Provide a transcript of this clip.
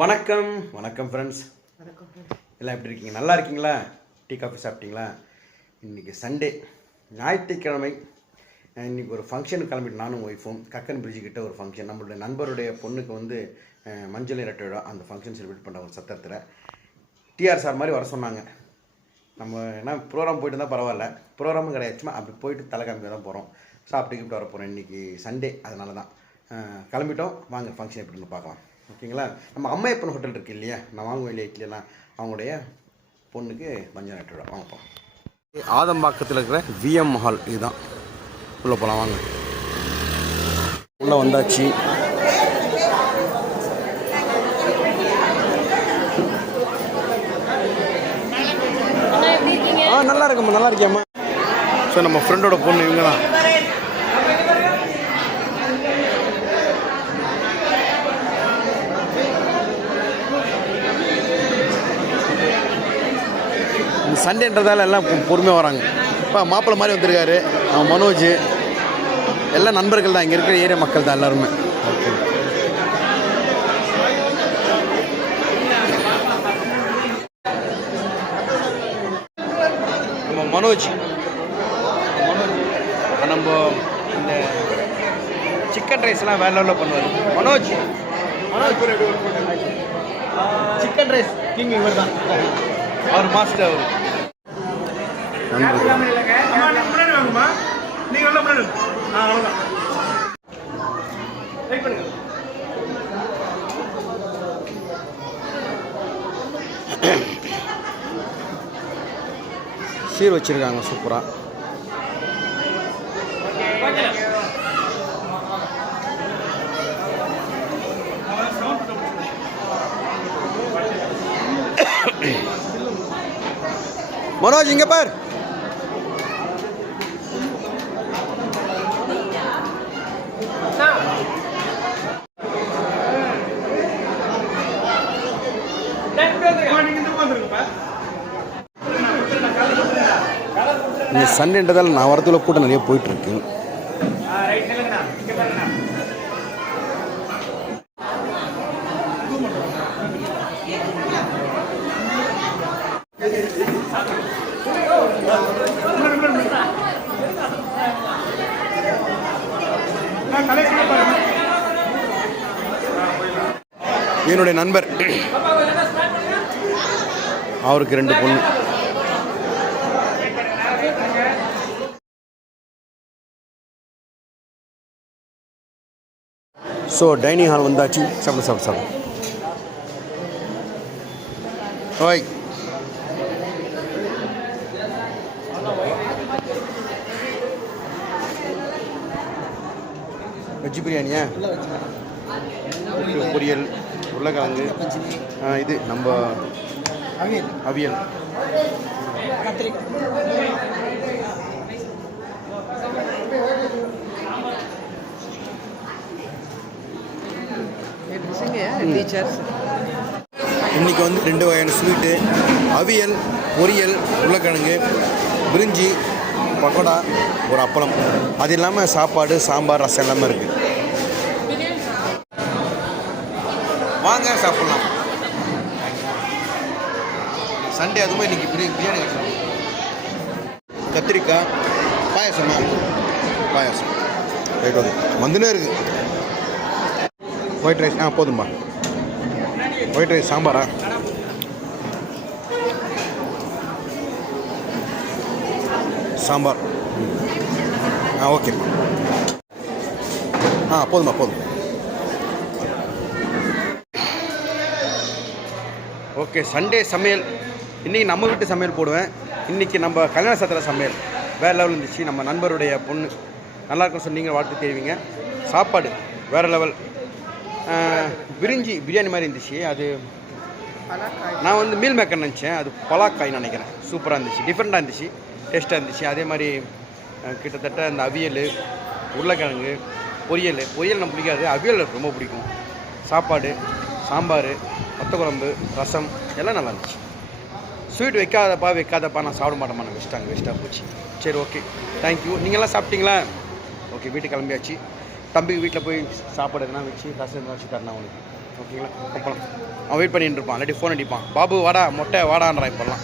வணக்கம். வணக்கம் ஃப்ரெண்ட்ஸ் எல்லாம் எப்படி இருக்கீங்க? நல்லா இருக்கீங்களா? டீ காஃபி சாப்பிட்டீங்களா? இன்றைக்கி சண்டே ஞாயிற்றுக்கிழமை. அஹ் இன்னைக்கு ஒரு ஃபங்க்ஷன் கிளம்பிட்டு நானும் ஒய்ஃபும் கக்கன் பிரிட்ஜு கிட்ட ஒரு ஃபங்க்ஷன் நம்மளுடைய நண்பருடைய பொண்ணுக்கு வந்து மஞ்சள் இரட்டை விழா அந்த ஃபங்க்ஷன் செலிப்ரேட் பண்ணுற ஒரு சத்திரத்தில். டிஆர் சார் மாதிரி வர சொன்னாங்க. நம்ம என்ன ப்ரோக்ராம் போயிட்டு இருந்தால் பரவாயில்ல. ப்ரோக்ராமும் கிடையாது. சும்மா அப்படி போயிட்டு தலை காமிக்க தான் போகிறோம் சாப்பிட்டு கிஃப்ட் வர போகிறோம் இன்றைக்கி சண்டே அதனால தான் கிளம்பிட்டோம். வாங்க ஃபங்க்ஷன் எப்படின்னு பார்க்கலாம். ஓகேங்களா? நம்ம அம்மையப்பன் ஹோட்டல் இருக்குது இல்லையா? நான் வாங்குவேன் இல்லையா அவங்களுடைய பொண்ணுக்கு மஞ்சள் நட்டு விழா வாங்க போகலாம் ஆதம்பாக்கத்தில் இருக்கிற விஎம் ஹால் இதுதான். உள்ளே போகலாம் வாங்க. உள்ளே வந்தாச்சு. ஆ நல்லா இருக்கம்மா நல்லா இருக்கியாம்மா? ஸோ நம்ம ஃப்ரெண்டோட பொண்ணு இவங்க தான் சண்டேன்றதால எல்லாம் பொறுமையாக வராங்க. இப்போ மாப்பிள்ளை மாதிரி வந்திருக்காரு. அவன் மனோஜ். எல்லாம் நண்பர்கள் தான் இங்கே இருக்கிற ஏரியா மக்கள் தான் எல்லாருமே. நம்ம மனோஜ். மனோஜ் நம்ம இந்த சிக்கன் ரைஸ்லாம் வேற லெவலில் பண்ணுவார். Manoj. Manoj. Chicken rice king இவர் தான் அவர் மாஸ்டர் அவர் சீர் வச்சிருக்காங்க சூப்பராக மனோஜ் இங்க பார். இந்த சண்டேன்றதால் நான் வரத்துல கூட்டம் நிறைய போயிட்டு இருக்கேன் என்னுடைய நண்பர் அவருக்கு ரெண்டு பொண்ணு. ஸோ டைனிங் ஹால் வந்தாச்சு. சாப்பிடு சாப்பிடு சாப்பிடு. ஓய். வெஜ் பிரியாணியா? பொரியல் உருளைக்கிழங்கு. இது நம்ம அவியல். டீச்சர்ஸ் இன்றைக்கி வந்து ரெண்டு வகையான ஸ்வீட்டு அவியல் பொரியல் உருளைக்கிழங்கு பிரிஞ்சி பக்கோடா ஒரு அப்பளம். அது இல்லாமல் சாப்பாடு சாம்பார் ரசம் எல்லாமே இருக்குது வாங்க சாப்பிட்லாம். சண்டே அதுவுமே இன்னைக்கு பிரியாணி கத்திரிக்காய் பாயசமா? பாயாசம். ரைட் ஓகே வந்துனே இருக்குது ஒயிட் ரைஸ் ஆ போதும்பா. ஒயிட் ரைஸ் சாம்பாரா? சாம்பார். ஆ ஓகே. ஆ போதும்மா போதும். ஓகே சண்டே சமையல். இன்றைக்கி நம்ம வீட்டு சமையல் போடுவேன். இன்றைக்கி நம்ம கல்யாண சத்திர சமையல். வேறு லெவல் இருந்துச்சு. நம்ம நண்பருடைய பொண்ணு. நல்லாயிருக்குன்னு சொன்னீங்க வாழ்த்து தெரிவிங்க. சாப்பாடு வேறு லெவல் பிரிஞ்சி பிரியாணி மாதிரி இருந்துச்சு. அது நான் வந்து மீல் மேக்கர் நினச்சேன். அது பலாக்காய் நினைக்கிறேன். சூப்பராக இருந்துச்சு. டிஃப்ரெண்ட்டாக இருந்துச்சு. டேஸ்ட்டாக இருந்துச்சு. அதே மாதிரி கிட்டத்தட்ட அந்த அவியல் உருளைக்கிழங்கு பொரியல். பொரியல் நம்ம பிடிக்காது. அவியல் எனக்கு ரொம்ப பிடிக்கும். சாப்பாடு சாம்பார் வத்த குழம்பு ரசம் எல்லாம் நல்லா இருந்துச்சு. ஸ்வீட் வைக்காதப்பா வைக்காதப்பா நான் சாப்பிட மாட்டேமா நான் வெஸ்ட்டாங்க வேஸ்ட்டாக போச்சு. சரி ஓகே தேங்க்யூ நீங்கள்லாம் சாப்பிட்டீங்களா? ஓகே வீட்டுக்கு கிளம்பியாச்சு. தம்பிக்கு வீட்டில் போய் சாப்பாடு எதுனா வச்சு காசு எதுனா வச்சு தரணும் அவனுக்கு ஓகேங்களா? அப்புறம் அவன் வெயிட் பண்ணிட்டு இருப்பான். இல்லாட்டி ஃபோன் அடிப்பான். பாபு வாடா மொட்டை வாடான்றான் இப்போல்லாம்